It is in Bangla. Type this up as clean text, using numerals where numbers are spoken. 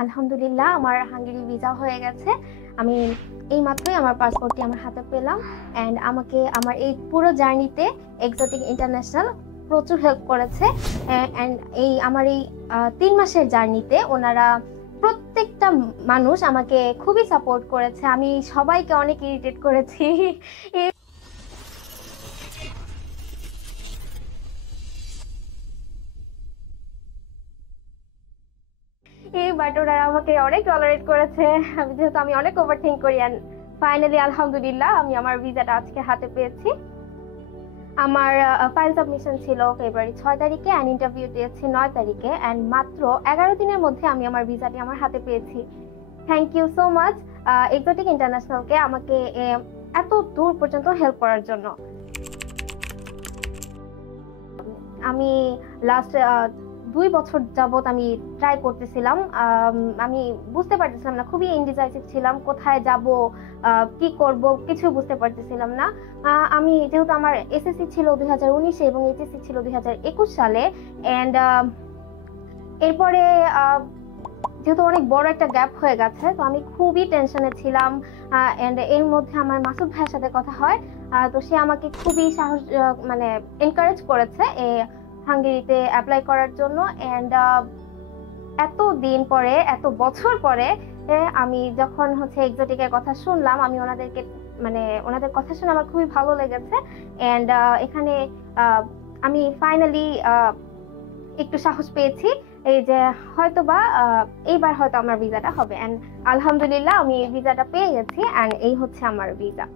আলহামদুলিল্লাহ আমার হাঙ্গেরি ভিসা হয়ে গেছে। আমি এইমাত্রই আমার পাসপোর্টটি আমার হাতে পেলাম। অ্যান্ড আমাকে আমার এই পুরো জার্নিতে এক্সোটিক ইন্টারন্যাশনাল প্রচুর হেল্প করেছে। অ্যান্ড আমার এই 3 মাসের জার্নিতে ওনারা প্রত্যেকটা মানুষ আমাকে খুবই সাপোর্ট করেছে। আমি সবাইকে অনেক ইরিটেট করেছি। এই বাট ওনারা আমাকে অনেক টলারেট করেছে। যেহেতু আমি অনেক ওভার থিঙ্ক করি, অ্যান্ড ফাইনালি আলহামদুলিল্লাহ আমি আমার ভিসাটা আজকে হাতে পেয়েছি। আমার ফাইল সাবমিশন ছিল ফেব্রুয়ারি 6 তারিখে, অ্যান্ড ইন্টারভিউ দিয়েছি 9 তারিখে, অ্যান্ড মাত্র 11 দিনের মধ্যে আমি আমার ভিসাটি আমার হাতে পেয়েছি। Thank you so much exotic ইন্টারন্যাশনালকে আমাকে এত দূর পর্যন্ত হেল্প করার জন্য। আমি লাস্ট 2 বছর যাবত আমি ট্রাই করতেছিলাম। আমি বুঝতে পারতেছিলাম না, খুবই ইনডিসাইসিভ ছিলাম, কোথায় যাব কি করব কিছু বুঝতে পারতেছিলাম না। আমি যেহেতু আমার এসএসসি ছিল 2019-এ এবং এইচএসসি ছিল 2021 সালে, অ্যান্ড এরপরে যেহেতু অনেক বড় একটা গ্যাপ হয়ে গেছে, তো আমি খুবই টেনশনে ছিলাম। অ্যান্ড এর মধ্যে আমার মাসুদ ভাইয়ের সাথে কথা হয়। তো সে আমাকে খুবই সাহস মানে এনকারেজ করেছে হাঙ্গেরিতে অ্যাপ্লাই করার জন্য। অ্যান্ড এত দিন পরে, এত বছর পরে আমি যখন এক্সোটিকের কথা শুনলাম, আমি ওনাদের কথা শুনে আমার খুবই ভালো লেগেছে। অ্যান্ড এখানে আমি ফাইনালি একটু সাহস পেয়েছি এই যে হয়তোবা এইবার হয়তো আমার ভিসাটা হবে। অ্যান্ড আলহামদুলিল্লাহ আমি ভিসাটা পেয়ে গেছি, অ্যান্ড এই হচ্ছে আমার ভিসা।